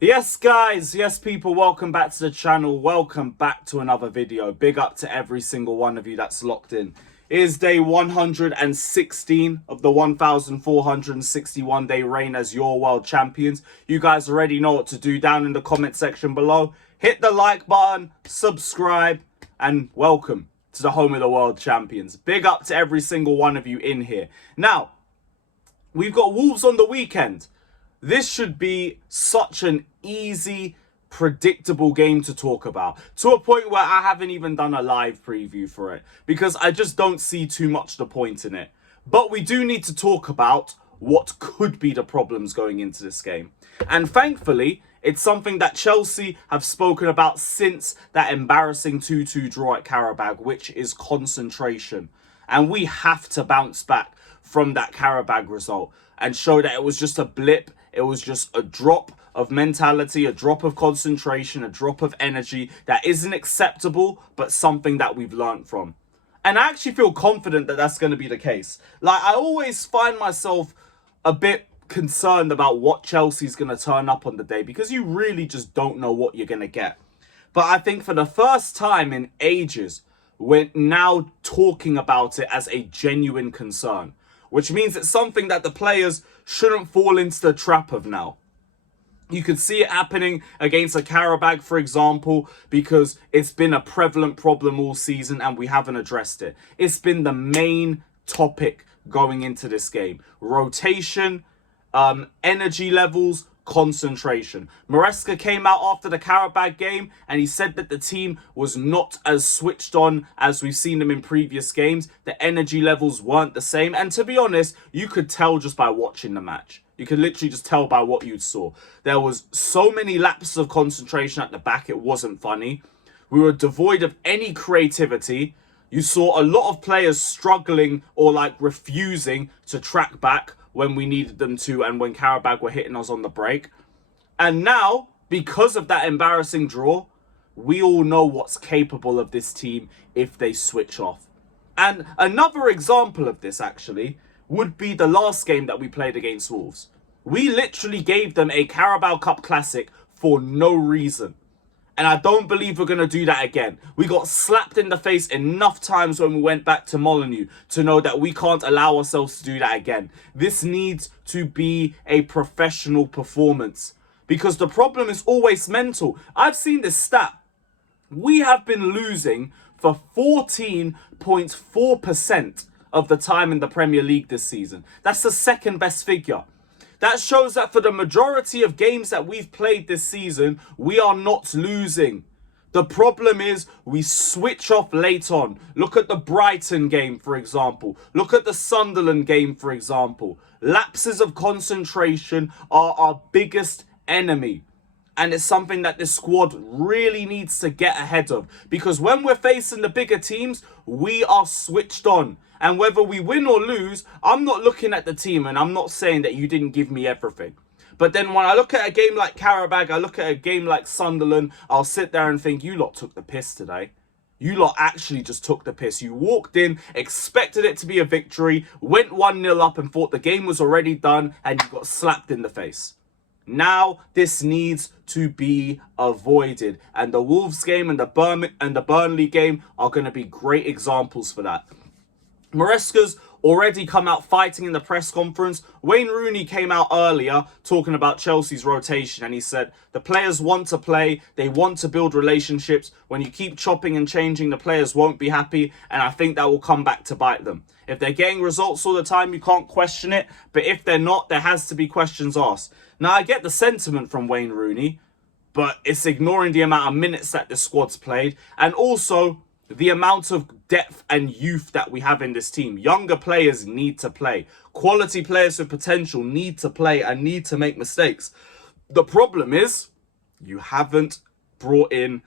Yes guys, yes people, welcome back to the channel, welcome back to another video. Big up to every single one of you that's locked in. It is day 116 of the 1461 day reign as your world champions. You guys already know what to do down in the comment section below. Hit the like button, subscribe, and welcome to the home of the world champions. Big up to every single one of you in here. Now, we've got Wolves on the weekend. This should be such an easy, predictable game to talk about, to a point where I haven't even done a live preview for it because I just don't see too much the point in it. But we do need to talk about what could be the problems going into this game. And thankfully, it's something that Chelsea have spoken about since that embarrassing 2-2 draw at Qarabağ, which is concentration. And we have to bounce back from that Qarabağ result and show that it was just a blip. It was just a drop of mentality, a drop of concentration, a drop of energy that isn't acceptable, but something that we've learned from. And I actually feel confident that that's going to be the case. Like, I always find myself a bit concerned about what Chelsea's going to turn up on the day because you really just don't know what you're going to get. But I think for the first time in ages, we're now talking about it as a genuine concern, which means it's something that the players shouldn't fall into the trap of now. You can see it happening against a Qarabağ, for example, because it's been a prevalent problem all season and we haven't addressed it. It's been the main topic going into this game. Rotation, energy levels, concentration. Maresca came out after the Qarabağ game and he said that the team was not as switched on as we've seen them in previous games. The energy levels weren't the same. And to be honest, you could tell just by watching the match. You could literally just tell by what you saw. There was so many lapses of concentration at the back, it wasn't funny. We were devoid of any creativity. You saw a lot of players struggling or like refusing to track back when we needed them to and when Qarabağ were hitting us on the break. And now, because of that embarrassing draw, we all know what's capable of this team if they switch off. And another example of this, actually, would be the last game that we played against Wolves. We literally gave them a Carabao Cup Classic for no reason. And I don't believe we're going to do that again. We got slapped in the face enough times when we went back to Molineux to know that we can't allow ourselves to do that again. This needs to be a professional performance because the problem is always mental. I've seen this stat. We have been losing for 14.4% of the time in the Premier League this season. That's the second best figure. That shows that for the majority of games that we've played this season, we are not losing. The problem is we switch off late on. Look at the Brighton game, for example. Look at the Sunderland game, for example. Lapses of concentration are our biggest enemy. And it's something that this squad really needs to get ahead of. Because when we're facing the bigger teams, we are switched on. And whether we win or lose, I'm not looking at the team and I'm not saying that you didn't give me everything. But then when I look at a game like Qarabağ, I look at a game like Sunderland, I'll sit there and think, you lot took the piss today. You lot actually just took the piss. You walked in, expected it to be a victory, went 1-0 up and thought the game was already done and you got slapped in the face. Now, this needs to be avoided. And the Wolves game and the Burnley game are going to be great examples for that. Maresca's already come out fighting in the press conference. Wayne Rooney came out earlier talking about Chelsea's rotation and he said the players want to play, they want to build relationships. When you keep chopping and changing, the players won't be happy and I think that will come back to bite them. If they're getting results all the time, you can't question it, but if they're not, there has to be questions asked. Now, I get the sentiment from Wayne Rooney, but it's ignoring the amount of minutes that the squad's played and also the amount of depth and youth that we have in this team. Younger players need to play. Quality players with potential need to play and need to make mistakes. The problem is you haven't brought in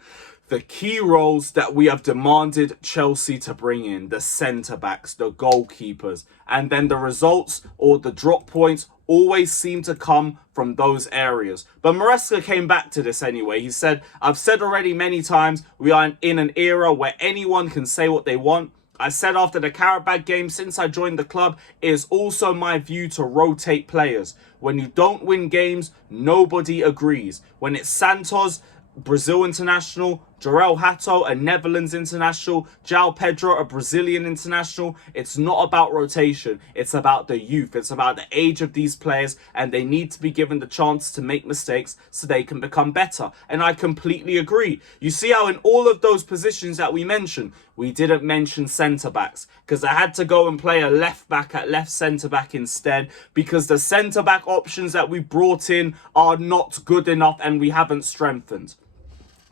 the key roles that we have demanded Chelsea to bring in. The centre-backs, the goalkeepers. And then the results or the drop points always seem to come from those areas. But Maresca came back to this anyway. He said, I've said already many times, we are in an era where anyone can say what they want. I said after the Karabag game, since I joined the club, it is also my view to rotate players. When you don't win games, nobody agrees. When it's Santos, Brazil international, Jorel Hato, a Netherlands international, João Pedro, a Brazilian international. It's not about rotation. It's about the youth. It's about the age of these players, and they need to be given the chance to make mistakes so they can become better. And I completely agree. You see how in all of those positions that we mentioned, we didn't mention centre-backs because I had to go and play a left-back at left centre-back instead because the centre-back options that we brought in are not good enough and we haven't strengthened.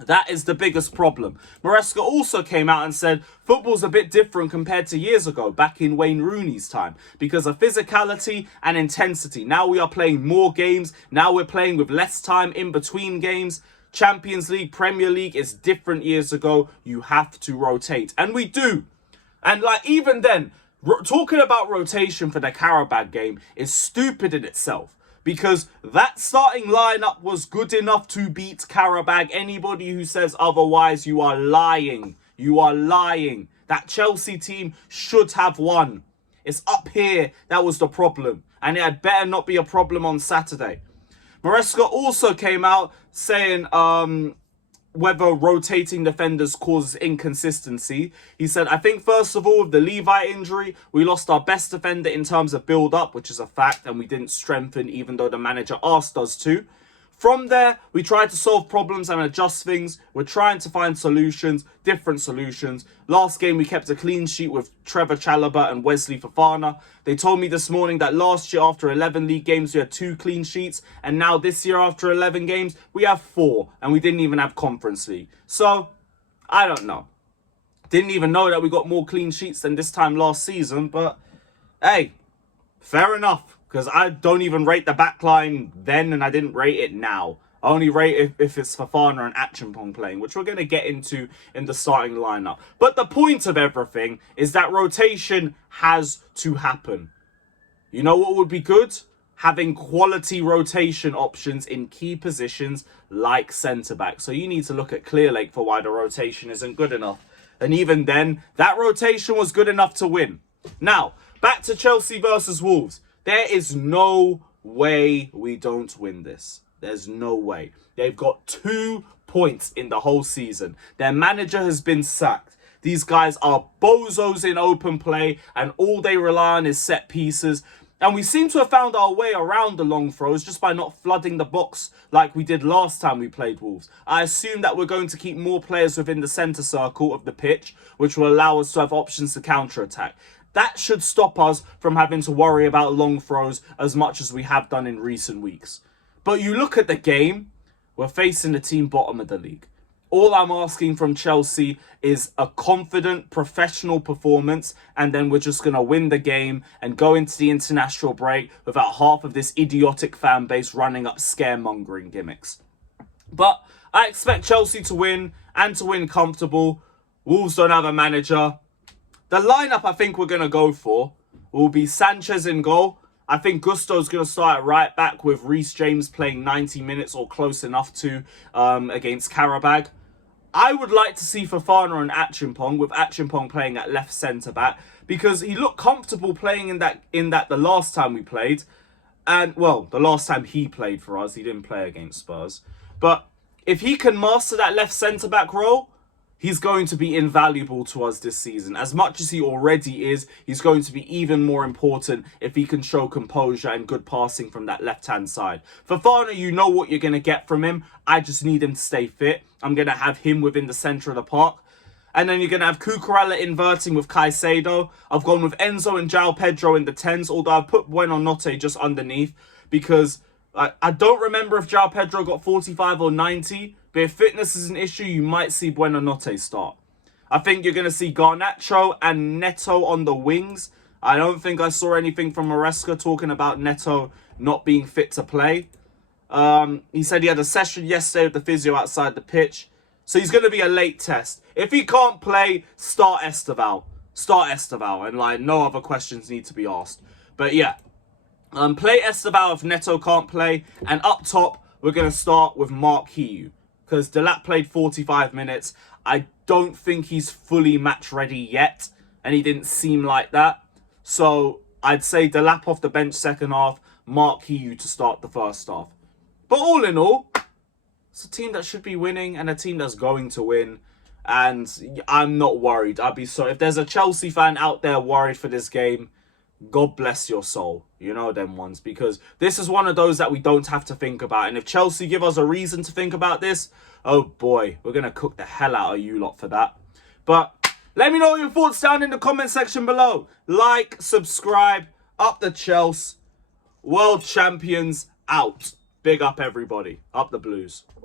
That is the biggest problem. Maresca also came out and said football's a bit different compared to years ago, back in Wayne Rooney's time, because of physicality and intensity. Now we are playing more games. Now we're playing with less time in between games. Champions League, Premier League is different years ago. You have to rotate. And we do. And like even then, talking about rotation for the Karabag game is stupid in itself. Because that starting lineup was good enough to beat Karabag. Anybody who says otherwise, you are lying. You are lying. That Chelsea team should have won. It's up here that was the problem. And it had better not be a problem on Saturday. Maresca also came out saying whether rotating defenders causes inconsistency. He said, I think first of all, with the Levi injury, we lost our best defender in terms of build-up, which is a fact, and we didn't strengthen even though the manager asked us to. From there, we tried to solve problems and adjust things. We're trying to find solutions, different solutions. Last game, we kept a clean sheet with Trevor Chalobah and Wesley Fofana. They told me this morning that last year, after 11 league games, we had 2 clean sheets. And now this year, after 11 games, we have 4. And we didn't even have Conference League. So, I don't know. Didn't even know that we got more clean sheets than this time last season. But, hey, fair enough. Because I don't even rate the backline then, and I didn't rate it now. I only rate it if it's Fofana and Achimpong playing, which we're going to get into in the starting lineup. But the point of everything is that rotation has to happen. You know what would be good? Having quality rotation options in key positions like centre-back. So you need to look at Clearlake for why the rotation isn't good enough. And even then, that rotation was good enough to win. Now, back to Chelsea versus Wolves. There is no way we don't win this. There's no way. They've got 2 points in the whole season. Their manager has been sacked. These guys are bozos in open play, and all they rely on is set pieces. And we seem to have found our way around the long throws just by not flooding the box like we did last time we played Wolves. I assume that we're going to keep more players within the centre circle of the pitch, which will allow us to have options to counter-attack. That should stop us from having to worry about long throws as much as we have done in recent weeks. But you look at the game, we're facing the team bottom of the league. All I'm asking from Chelsea is a confident, professional performance, and then we're just going to win the game and go into the international break without half of this idiotic fan base running up scaremongering gimmicks. But I expect Chelsea to win, and to win comfortable. Wolves don't have a manager. The lineup I think we're going to go for will be Sanchez in goal. I think Gusto's going to start at right back with Reece James playing 90 minutes or close enough to against Karabag. I would like to see Fofana and Achimpong, with Achimpong playing at left centre-back, because he looked comfortable playing in that the last time we played. And, well, the last time he played for us, he didn't play against Spurs. But if he can master that left centre-back role, he's going to be invaluable to us this season. As much as he already is, he's going to be even more important if he can show composure and good passing from that left-hand side. Fofana, you know what you're going to get from him. I just need him to stay fit. I'm going to have him within the centre of the park. And then you're going to have Cucurella inverting with Caicedo. I've gone with Enzo and João Pedro in the 10s, although I've put Buonanotte just underneath because I don't remember if João Pedro got 45 or 90, but if fitness is an issue, you might see Buonanotte start. I think you're going to see Garnacho and Neto on the wings. I don't think I saw anything from Maresca talking about Neto not being fit to play. He said he had a session yesterday with the physio outside the pitch. So he's going to be a late test. If he can't play, start Estevao. Start Estevao. And no other questions need to be asked. But yeah. Play Estevao if Neto can't play. And up top, we're going to start with Mark Hiu. Because Delap played 45 minutes. I don't think he's fully match ready yet. and he didn't seem like that. So I'd say Delap off the bench second half, Mark Hiu to start the first half. But all in all, it's a team that should be winning and a team that's going to win. And I'm not worried. I'd be sorry. If there's a Chelsea fan out there worried for this game, God bless your soul. You know them ones. Because this is one of those that we don't have to think about. And if Chelsea give us a reason to think about this, oh boy, we're going to cook the hell out of you lot for that. But let me know your thoughts down in the comment section below. Like, subscribe, up the Chelsea. World champions out. Big up everybody. Up the Blues.